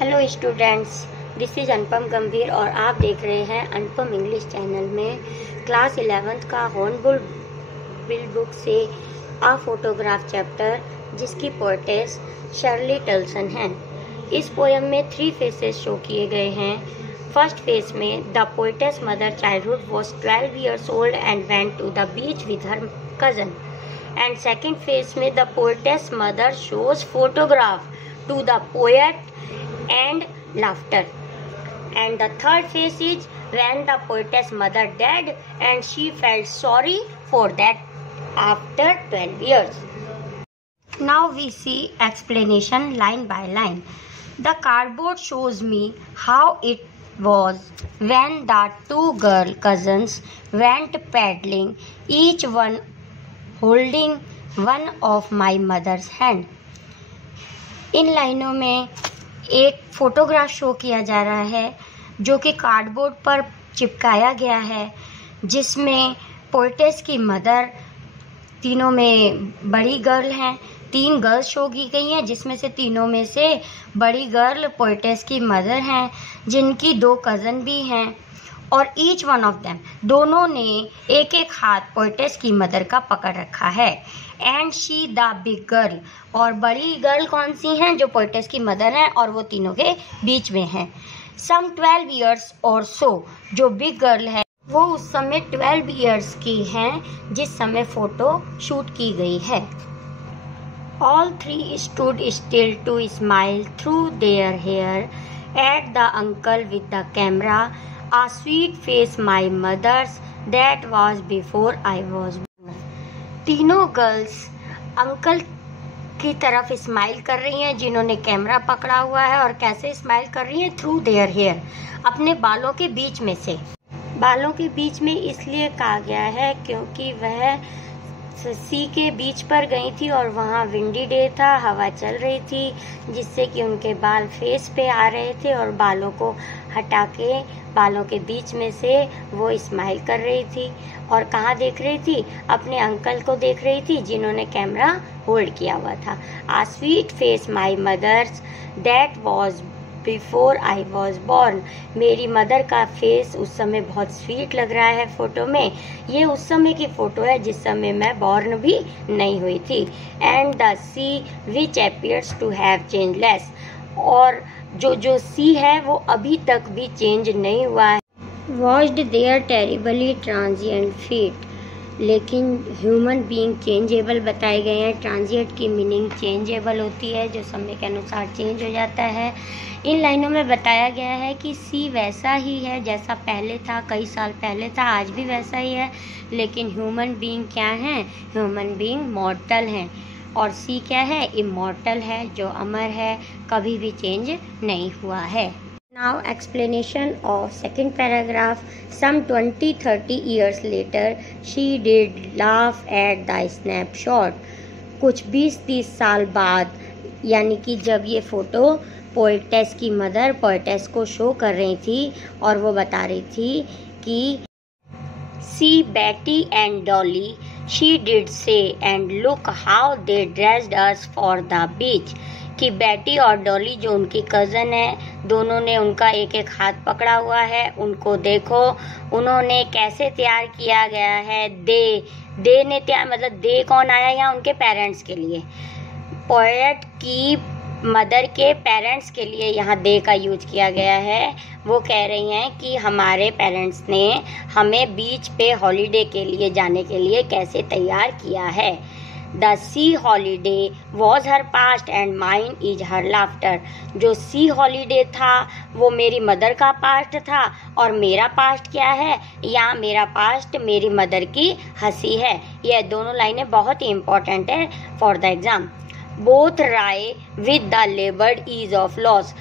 Hello students, this is अनुपम गंभीर और आप देख रहे हैं अनुपम इंग्लिश चैनल में क्लास 11th का हॉर्नबुल बिल बुक से आ फोटोग्राफ चैप्टर, जिसकी पोएटेस शर्ली टल्सन हैं। इस पोएम में 3 फेसेस शो किए गए हैं। फर्स्ट फेस में the poetess mother childhood was 12 years old and went to the beach with her cousin. And second phase में the poetess mother shows photograph to the poet and laughter. And the third phase is when the poetess mother died and she felt sorry for that after 12 years. Now we see explanation line by line. The cardboard shows me how it was when the 2 girl cousins went paddling, each one holding one of my mother's hand. इन लाइनों में एक photograph show किया जा रहा है जो कि cardboard पर चिपकाया गया है, जिसमें पोएटेस की मदर, तीनों में बड़ी गर्ल हैं, 3 गर्ल्स शो की गई हैं, जिसमें से तीनों में से बड़ी गर्ल पोएटेस की मदर हैं, जिनकी 2 कज़न भी हैं। और ईच वन ऑफ देम, दोनों ने एक एक हाथ पोएटेस की मदर का पकड़ रखा है। And she the big girl, और बड़ी गर्ल कौन सी हैं? जो पोएटेस की मदर हैं और वो तीनों के बीच में हैं। सम 12 years और सो, जो बिग गर्ल है वो उस समय 12 years की हैं जिस समय फोटो शूट की गई है। All 3 stood still to smile through their hair at the uncle with the camera. A sweet face my mother's, that was before I was born. तीनों गर्ल्स अंकल की तरफ स्माइल कर रही हैं, जिन्होंने कैमरा पकड़ा हुआ है। और कैसे स्माइल कर रही हैं? थ्रू देयर हेयर, अपने बालों के बीच में से। बालों के बीच में इसलिए कहा गया है क्योंकि वह सी के बीच पर गई थी और वहाँ विंडी डे था, हवा चल रही थी, जिससे कि उनके बाल फेस पे आ रहे थे और बालों को हटा के बालों के बीच में से वो स्माइल कर रही थी। और कहाँ देख रही थी? अपने अंकल को देख रही थी, जिन्होंने कैमरा होल्ड किया हुआ था। A sweet face my mother's, that was before I was born. मेरी मदर का फेस उस समय बहुत स्वीट लग रहा है फोटो में। ये उस समय की फोटो है जिस समय मैं बॉर्न भी नहीं हुई थी। And the sea which appears to have changeless, और जो सी है वो अभी तक भी चेंज नहीं हुआ है। Watched their terribly transient feet, लेकिन ह्यूमन बीइंग चेंजेबल बताए गए हैं। ट्रांजिएंट की मीनिंग चेंजेबल होती है, जो समय के अनुसार चेंज हो जाता है। इन लाइनों में बताया गया है कि सी वैसा ही है जैसा पहले था, कई साल पहले था, आज भी वैसा ही है। लेकिन ह्यूमन बीइंग क्या है? ह्यूमन बीइंग मॉर्टल हैं। और सी क्या है? इमॉर्टल है, जो अमर है, कभी भी चेंज नहीं हुआ है। Now explanation of second paragraph. Some 20-30 years later, she did laugh at the snapshot. कुछ 20-30 साल बाद, यानी कि जब ये फोटो पोएटेस की मदर पोएटेस को शो कर रही थी और वो बता रही थी कि See Betty and Dolly, she did say, and look how they dressed us for the beach. कि बेटी और डॉली, जो उनकी कज़न है, दोनों ने उनका एक एक हाथ पकड़ा हुआ है। उनको देखो, उन्होंने कैसे तैयार किया गया है। दे ने तैयार, मतलब दे कौन आया यहाँ? उनके पेरेंट्स के लिए, पोएट की मदर के पेरेंट्स के लिए यहाँ दे का यूज किया गया है। वो कह रही हैं कि हमारे पेरेंट्स ने हमें बीच पे हॉलीडे के लिए जाने के लिए कैसे तैयार किया है। The C holiday was her past and mine is her laughter. जो सी हॉलीडे था वो मेरी मदर का पास्ट था, और मेरा पास्ट क्या है? यहाँ मेरा पास्ट मेरी मदर की हंसी है। यह दोनों लाइनें बहुत ही इम्पोर्टेंट है for the exam. Both wry with the laboured ease of loss,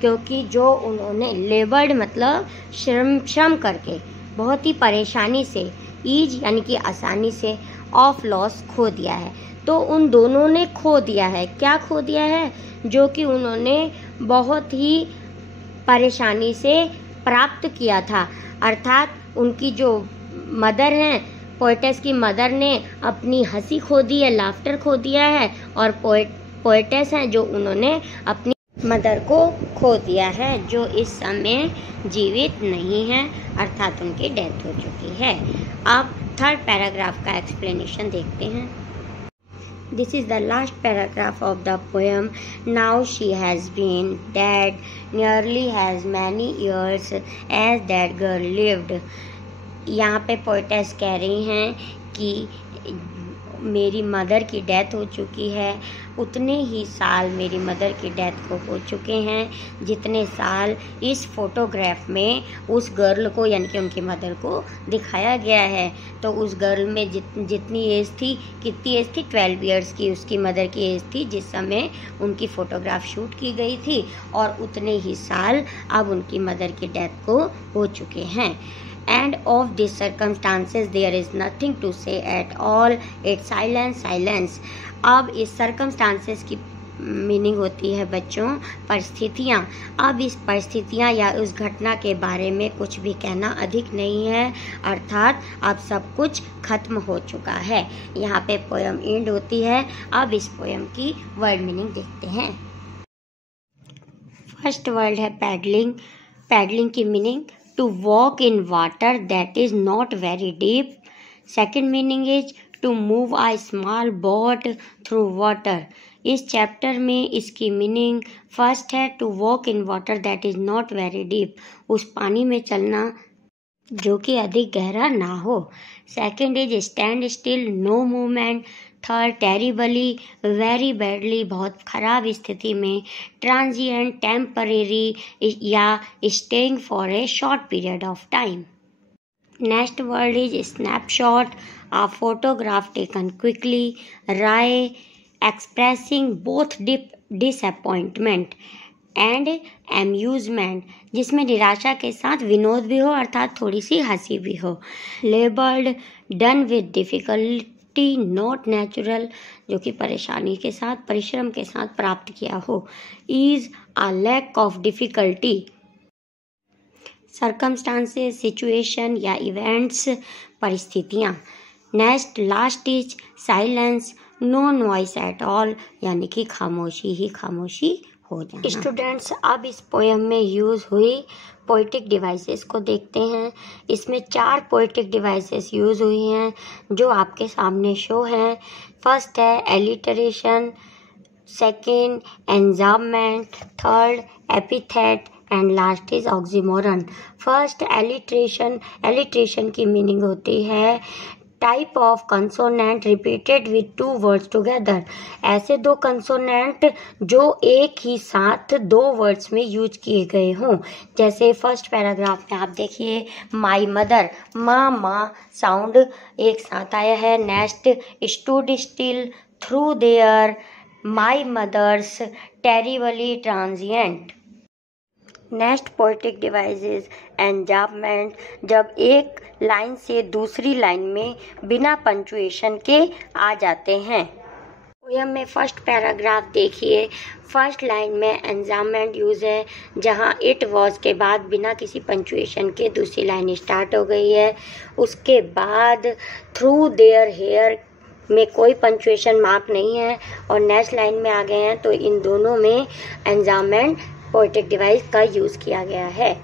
क्योंकि जो उन्होंने लेबर्ड मतलब श्रम करके, बहुत ही परेशानी से, ईज यानी कि आसानी से, ऑफ लॉस खो दिया है। तो उन दोनों ने खो दिया है। क्या खो दिया है? जो कि उन्होंने बहुत ही परेशानी से प्राप्त किया था। अर्थात उनकी जो मदर हैं, पोएटेस की मदर ने अपनी हंसी खो दी है, लाफ्टर खो दिया है, और पोएटेस हैं जो उन्होंने अपनी मदर को खो दिया है, जो इस समय जीवित नहीं है, अर्थात उनकी डेथ हो चुकी है। अब थर्ड पैराग्राफ का एक्सप्लेनेशन देखते हैं। This is the last paragraph of the poem. Now she has been dead nearly as many years as that girl lived. यहाँ पे पोएटेस कह रही हैं कि मेरी मदर की डेथ हो चुकी है, उतने ही साल मेरी मदर की डेथ को हो चुके हैं जितने साल इस फोटोग्राफ में उस गर्ल को यानी कि उनकी मदर को दिखाया गया है। तो उस गर्ल में जितनी एज थी, कितनी एज थी, 12 इयर्स की उसकी मदर की एज थी जिस समय उनकी फ़ोटोग्राफ शूट की गई थी, और उतने ही साल अब उनकी मदर की डेथ को हो चुके हैं। And of these circumstances there is nothing to say at all. It's silence. अब इस circumstances की मीनिंग होती है बच्चों परिस्थितियाँ। अब इस परिस्थितियाँ या उस घटना के बारे में कुछ भी कहना अधिक नहीं है, अर्थात अब सब कुछ खत्म हो चुका है। यहाँ पे पोएम एंड होती है। अब इस पोएम की वर्ड मीनिंग देखते हैं। फर्स्ट वर्ड है पैडलिंग। पैडलिंग की meaning to walk in water that is not very deep. Second meaning is to move a small boat through water. इस चैप्टर में इसकी मीनिंग फर्स्ट है to walk in water that is not very deep, उस पानी में चलना जो कि अधिक गहरा ना हो। Second is stand still, no movement. Third terribly, very badly, बहुत ख़राब स्थिति में। ट्रांजिएंट, टेम्परेरी या staying for a short period of time. Next word is snapshot, a photograph taken quickly. Wry, expressing both disappointment and amusement, जिसमें निराशा के साथ विनोद भी हो अर्थात थोड़ी सी हंसी भी हो। Labelled, done with difficulty not natural, जो कि परेशानी के साथ परिश्रम के साथ प्राप्त किया हो। Ease, a lack of difficulty. Circumstances, situation या इवेंट्स, परिस्थितियाँ। Next last is silence, no noise at all, यानी कि खामोशी ही खामोशी हो जाना। स्टूडेंट्स, अब इस पोएम में यूज़ हुई पोइटिक डिवाइसेस को देखते हैं। इसमें 4 पोइटिक डिवाइसेस यूज़ हुई हैं जो आपके सामने शो हैं। फर्स्ट है alliteration, second enjambment, third epithet and last is oxymoron. First alliteration की मीनिंग होती है type of consonant repeated with 2 words together, ऐसे 2 कंसोनेंट जो एक ही साथ 2 वर्ड्स में यूज किए गए हों। जैसे फर्स्ट पैराग्राफ में आप देखिए माई मदर, माँ साउंड एक साथ आया है। Next stood still, through there, my mother's, terribly, transient. Next poetic devices enjambment, जब एक लाइन से दूसरी लाइन में बिना पंचुएशन के आ जाते हैं। पोएम में फर्स्ट पैराग्राफ देखिए, फर्स्ट लाइन में एंजाममेंट यूज़ है, जहां इट वॉज के बाद बिना किसी पंचुएशन के दूसरी लाइन स्टार्ट हो गई है। उसके बाद थ्रू देयर हेयर में कोई पंचुएशन मार्क नहीं है और नेक्स्ट लाइन में आ गए हैं, तो इन दोनों में एंजाममेंट पोइटिक डिवाइस का यूज़ किया गया है।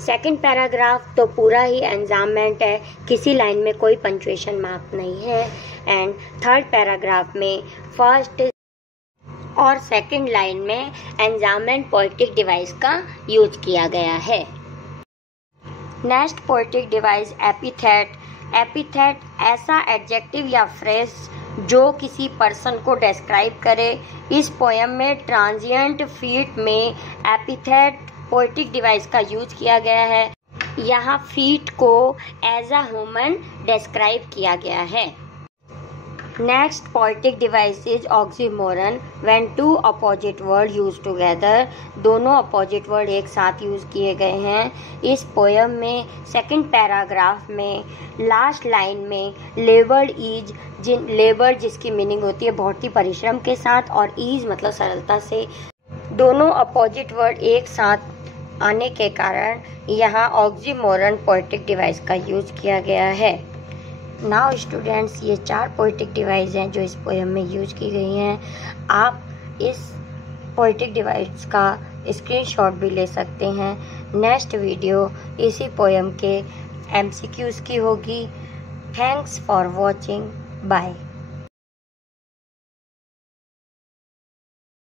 सेकंड पैराग्राफ तो पूरा ही एंजाममेंट है, किसी लाइन में कोई पंचुएशन मार्क नहीं है। एंड थर्ड पैराग्राफ में फर्स्ट और सेकंड लाइन में एंजाममेंट पोइटिक डिवाइस का यूज किया गया है। Next poetic device epithet. Epithet ऐसा एडजेक्टिव या फ्रेज जो किसी पर्सन को डिस्क्राइब करे। इस पोएम में ट्रांजिएंट फीट में एपिथेट पोइटिक डिवाइस का यूज किया गया है। यहाँ फीट को एज अ ह्यूमन डिस्क्राइब किया गया है। Next poetic device is oxymoron, when 2 opposite word use together, दोनों अपोजिट वर्ड एक साथ यूज किए गए हैं। इस पोएम में सेकंड पैराग्राफ में लास्ट लाइन में लेबर्ड ईज, लेबर जिसकी मीनिंग होती है बहुत ही परिश्रम के साथ, और ईज मतलब सरलता से, दोनों अपोजिट वर्ड एक साथ आने के कारण यहाँ ऑक्सीमोरन पोइटिक डिवाइस का यूज किया गया है। नाउ स्टूडेंट्स, ये 4 पोइटिक डिवाइस हैं जो इस पोएम में यूज की गई हैं। आप इस पोएटिक डिवाइस का स्क्रीनशॉट भी ले सकते हैं। नेक्स्ट वीडियो इसी पोएम के MCQs की होगी। Thanks for watching. बाय।